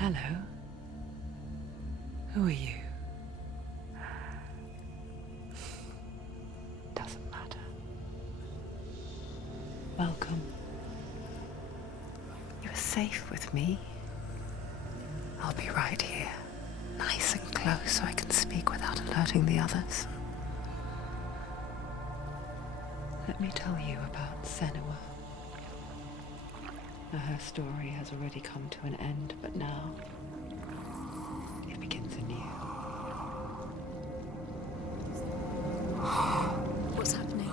Hello. Who are you? Doesn't matter. Welcome. You are safe with me. I'll be right here, nice and close so I can speak without alerting the others. Let me tell you about Senua. Her story has already come to an end, but now it begins anew. What's happening?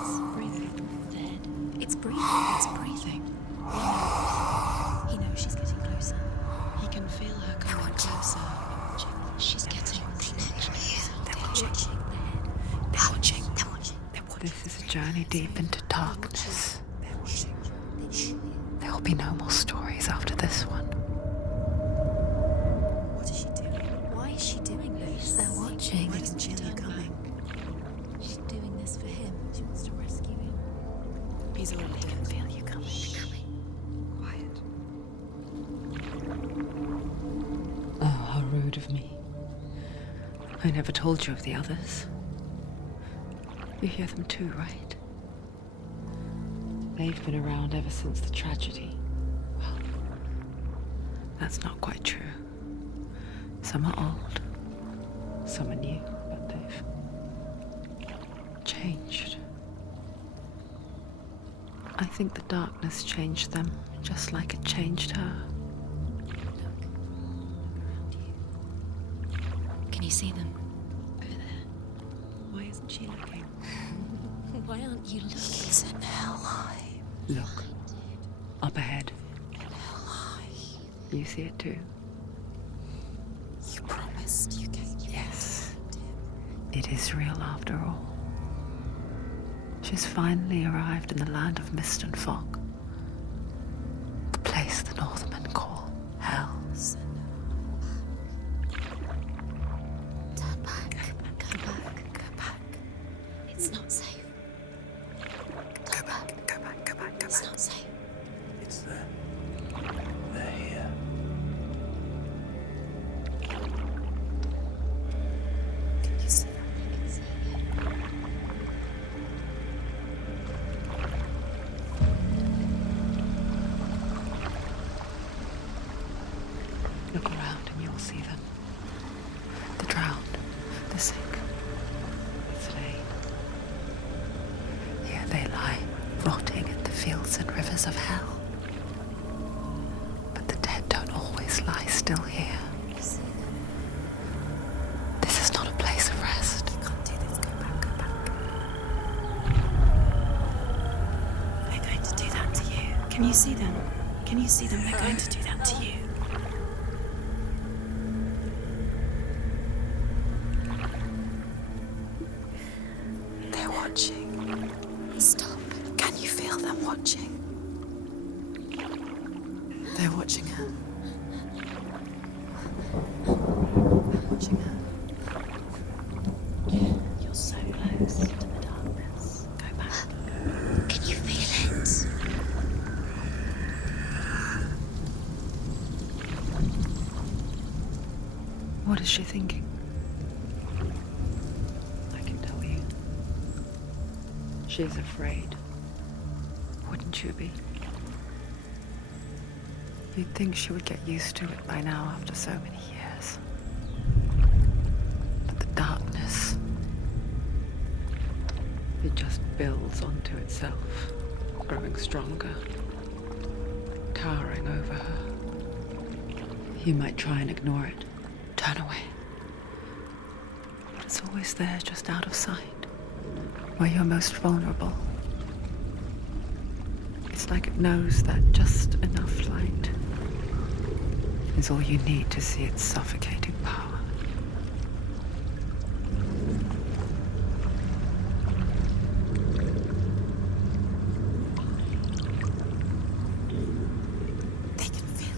It's breathing. Dead. It's breathing. It's breathing. He knows she's getting closer. He can feel her coming closer. She's getting closer. They're watching. They're watching. They're watching. They're watching. This is a journey deep into darkness. They're watching. There will be no more stories after this one. What is she doing? Why is she doing this? They're watching. Why doesn't she feel you coming? She's doing this for him. She wants to rescue him. He's already dead. I can feel you coming. Quiet. Oh, how rude of me. I never told you of the others. You hear them too, right? They've been around ever since the tragedy. Well, that's not quite true. Some are old, some are new, but they've changed. I think the darkness changed them, just like it changed her. Can you see them? Over there. Why isn't she looking? Why aren't you looking? He's in Helheim. Look, up ahead. In Helheim. You see it too? You promised you gave me. Yes. It is real after all. She's finally arrived in the land of mist and fog. The place the Northmen call Hell. Turn back. Go back. Go back. It's not safe. Go back, go back, go back, go It's back. not safe. It's there. They're here. Can you see that? I can see it. Look around and you'll see them. The drowned, the sick, the slain. Here they lie, rotting in the fields and rivers of hell. But the dead don't always lie still here. You see them. This is not a place of rest. You can't do this. Go back, go back. They're going to do that to you. Can you see them? Can you see them? They're going to do that to you. They're watching. Stop. Can you feel them watching? They're watching her. They're watching her. You're so close to the darkness. Go back. Can you feel it? What is she thinking? I can tell you. She's afraid. Wouldn't you be? You'd think she would get used to it by now after so many years. But the darkness, it just builds onto itself, growing stronger, towering over her. You might try and ignore it, turn away. But it's always there, just out of sight, where you're most vulnerable. It's like it knows that just enough light is all you need to see its suffocating power. They can feel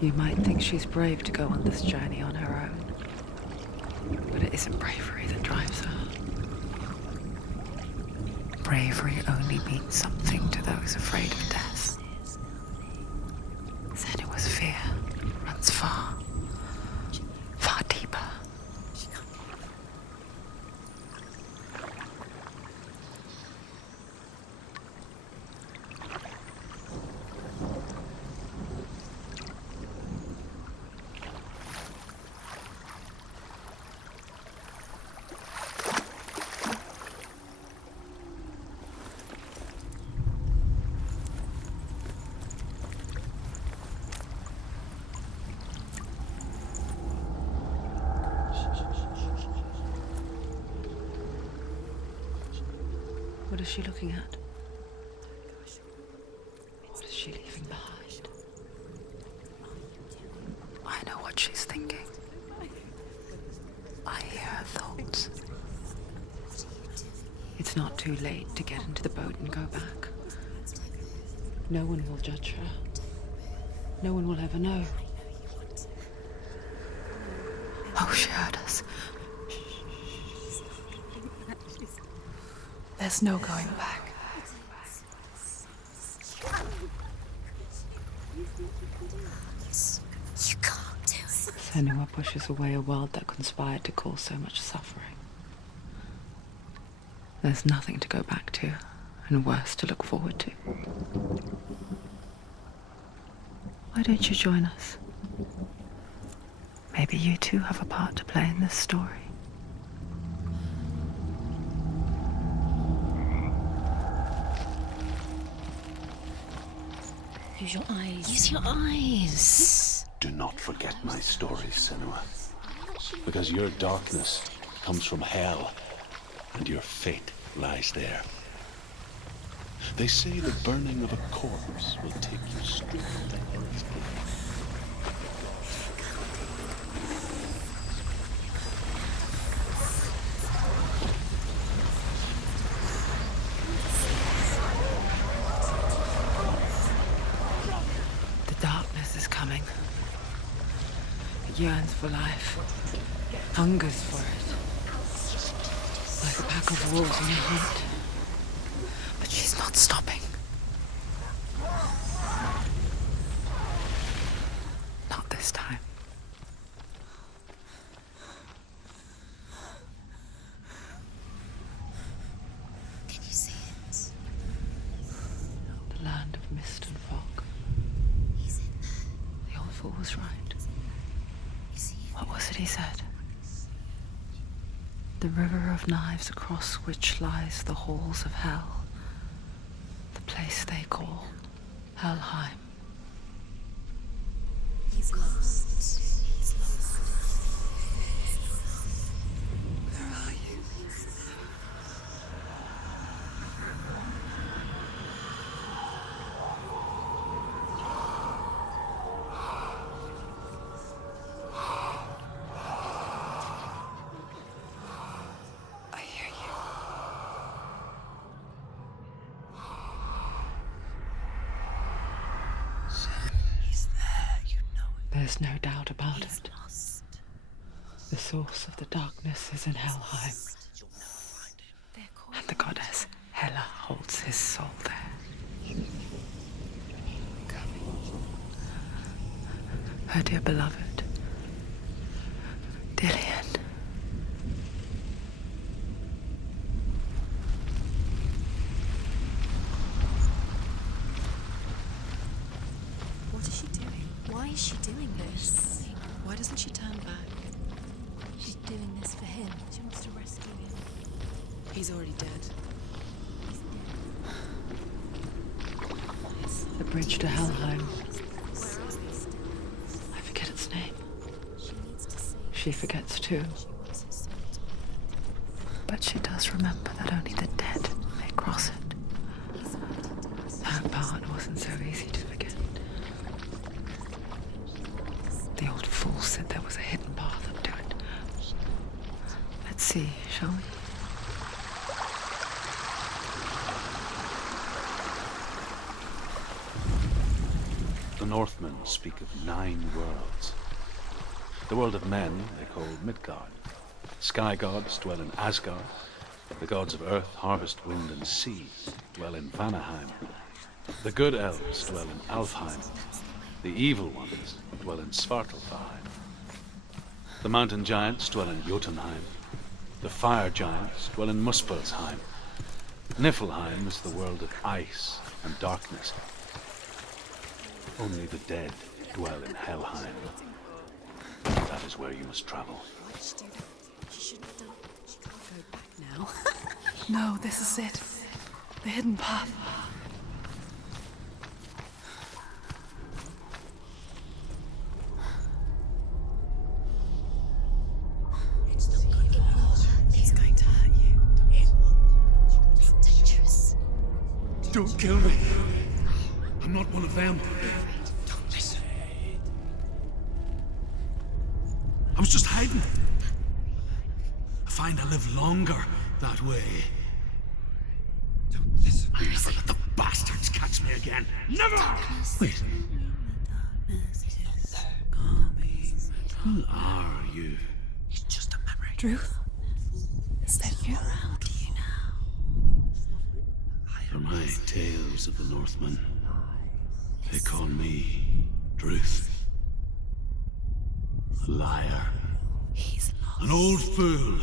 you. You might think she's brave to go on this journey on her own, but it isn't bravery that drives her. bravery only means something to those afraid of death. Senua's fear runs far, far deeper. What is she looking at? What is she leaving behind? I know what she's thinking. I hear her thoughts. It's not too late to get into the boat and go back. No one will judge her. No one will ever know. Oh, she heard us. There's no going back. You can't do it. Senua pushes away a world that conspired to cause so much suffering. There's nothing to go back to, and worse to look forward to. Why don't you join us? Maybe you too have a part to play in this story. Use your eyes. Use your eyes. Do not forget my stories, Senua. Because your darkness comes from hell, and your fate lies there. They say the burning of a corpse will take you straight to Hell's Gate. Coming. It yearns for life, hungers for it, like a pack of wolves on a hunt. But she's not stopping. Not this time. Can you see it? The land of mist and fog. Fool was right. What was it he said? The river of knives across which lies the halls of hell. The place they call Helheim. He's lost. He's lost. Where are you? There's no doubt about it. The source of the darkness is in Helheim. And the goddess Hela holds his soul there. Her dear beloved, Dillian. What is she doing? Why is she doing this? Why doesn't she turn back? She's doing this for him. She wants to rescue him. He's already dead. The bridge to Helheim. I forget its name. She forgets too. But she does remember that only the dead may cross it. That part wasn't so easy to forget. The old fool said there was a hidden path up to it. Let's see, shall we? The Northmen speak of 9 worlds. The world of men they call Midgard. Sky gods dwell in Asgard. The gods of earth, harvest, wind, and sea dwell in Vanaheim. The good elves dwell in Alfheim. The evil ones dwell in Svartalfheim. The mountain giants dwell in Jotunheim. The fire giants dwell in Muspelheim. Niflheim is the world of ice and darkness. Only the dead dwell in Helheim. That is where you must travel. Now. No, this is it. The hidden path. It's going to hurt you. It's dangerous. Don't kill me. I'm not one of them. Don't listen. I was just hiding. I find I live longer that way. Don't listen. I never let the bastards catch me again. Never! Wait, who are you? It's just a memory. Druth? Is that you? How do you now? For my tales of the Northmen, they call me Druth. A liar. He's lost. An old fool.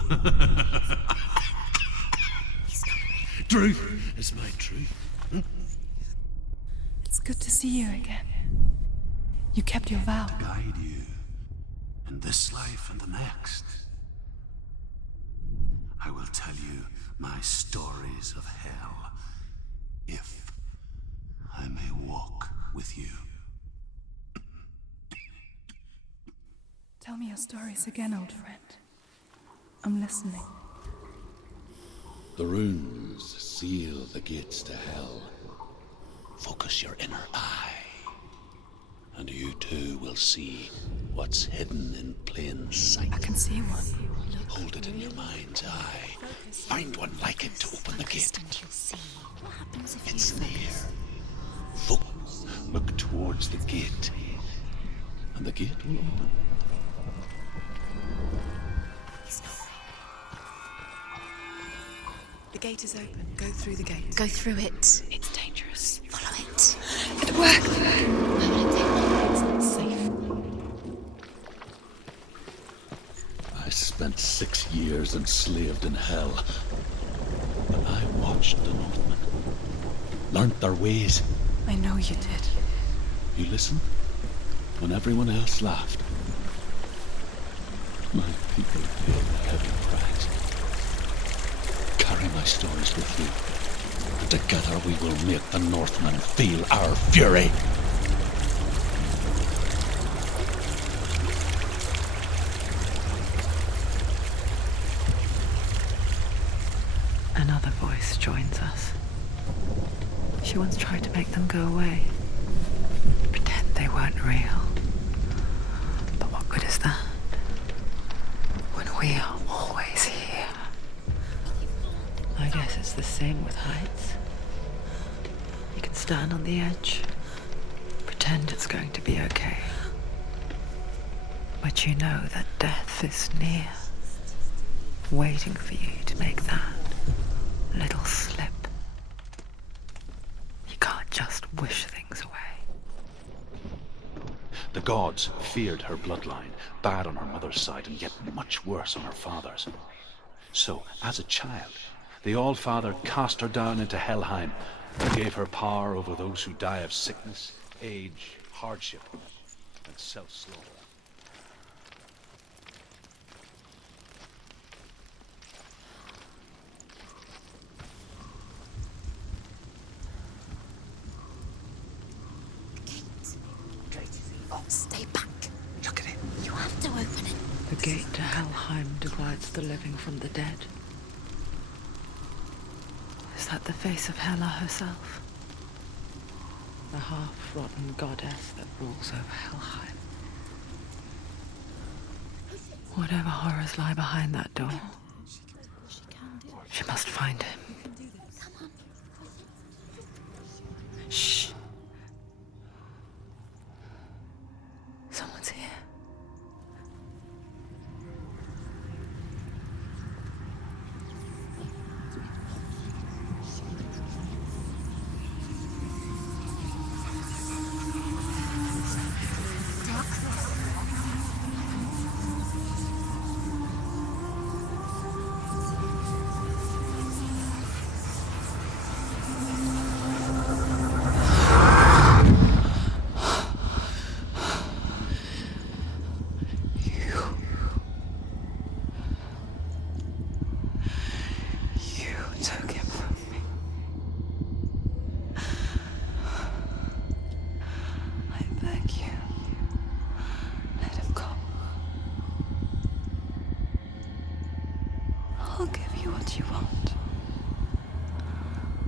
Truth is my truth. It's good to see you again. You kept your vow. Guide you in this life and the next. I will tell you my stories of hell, if I may walk with you. Tell me your stories again, old friend. I'm listening. The runes seal the gates to hell. Focus your inner eye, and you too will see what's hidden in plain sight. I can see one. Hold it in your mind's eye. Find one like it to open the gate. And you'll see what happens if It's you near. Focus. Look towards the gate, and the gate will open. The gate is open. Go through the gate. go through it. It's dangerous. Follow it. It worked! Where will it take you? It's not safe. I spent 6 years enslaved in hell. But I watched the Northmen, learnt their ways. I know you did. You listened when everyone else laughed. My people paid a heavy price. Carry my stories with you, and together we will make the Northmen feel our fury. Another voice joins us. She once tried to make them go away. Pretend they weren't real. But what good is that? When we are always here. I guess it's the same with heights. You can stand on the edge, pretend it's going to be okay. But you know that death is near, waiting for you to make that little slip. You can't just wish things away. The gods feared her bloodline, bad on her mother's side and yet much worse on her father's. So, as a child, the All-Father cast her down into Helheim and gave her power over those who die of sickness, age, hardship, and self-slaughter. Stay back. Look at it. You have to open it. The gate to Helheim divides the living from the dead. Is that the face of Hela herself? The half-rotten goddess that rules over Helheim. Whatever horrors lie behind that door, she must find him. Shh. Someone's here. I'll give you what you want.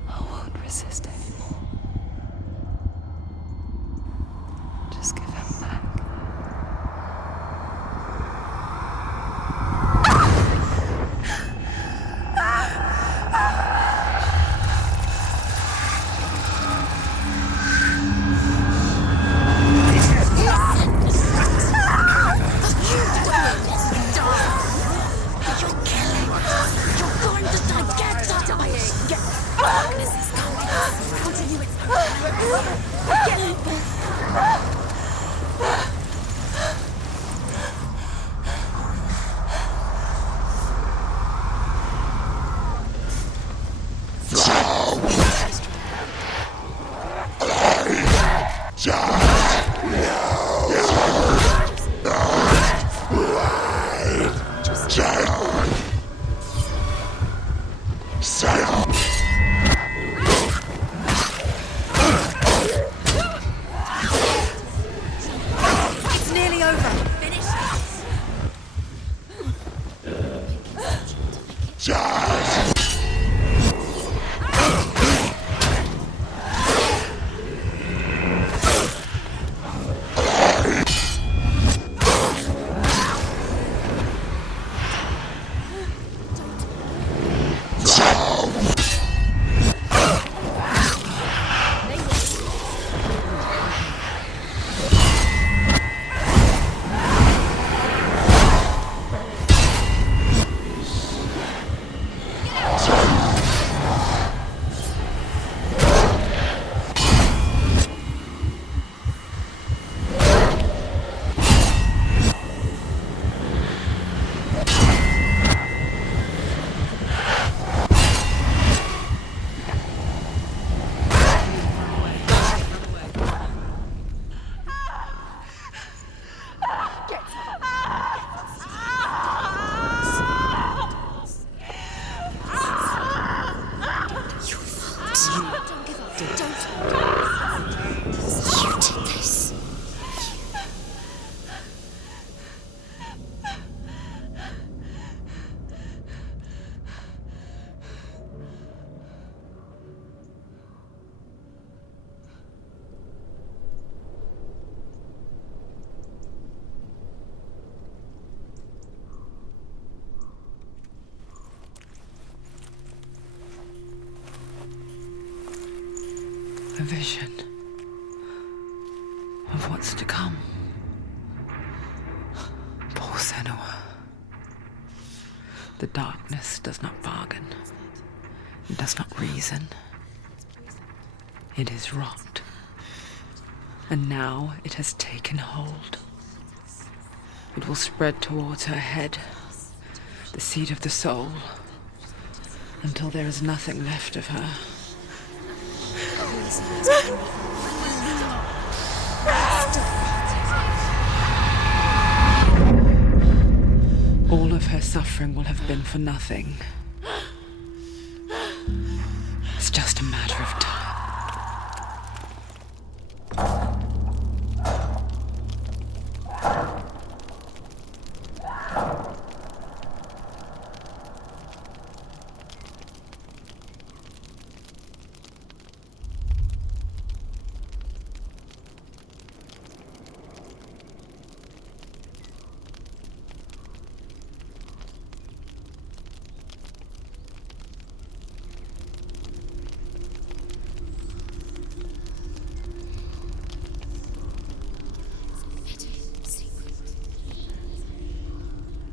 I won't resist anymore. Just give him back. It's nearly over. Finish A vision of what's to come. Poor Senua. The darkness does not bargain. It does not reason. It is rot. And now it has taken hold. It will spread towards her head, the seat of the soul, until there is nothing left of her. All of her suffering will have been for nothing. It's just a matter of time.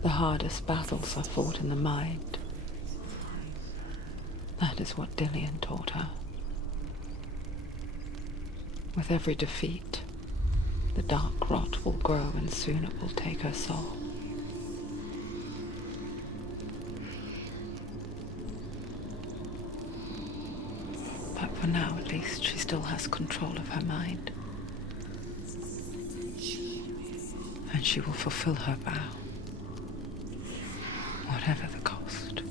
The hardest battles are fought in the mind. That is what Dillian taught her. With every defeat, the dark rot will grow and soon it will take her soul. But for now, at least, she still has control of her mind. And she will fulfill her vow. Whatever the cost.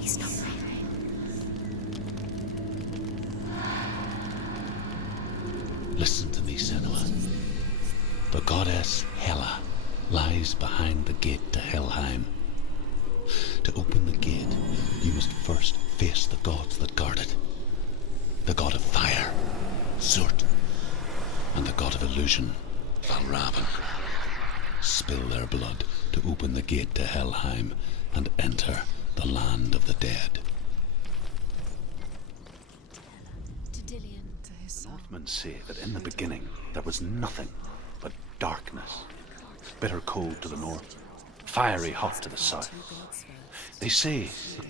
He's not right. Listen to me, Senua. The goddess Hela lies behind the gate to Helheim. To open the gate, you must first face the gods that guard it. The god of fire, Surt, and the god of illusion, Valravn. Spill their blood to open the gate to Helheim and enter the land of the dead. To Dillian, to his soul. Northmen say that in the beginning there was nothing but darkness. Bitter cold to the north, fiery hot to the south. They say the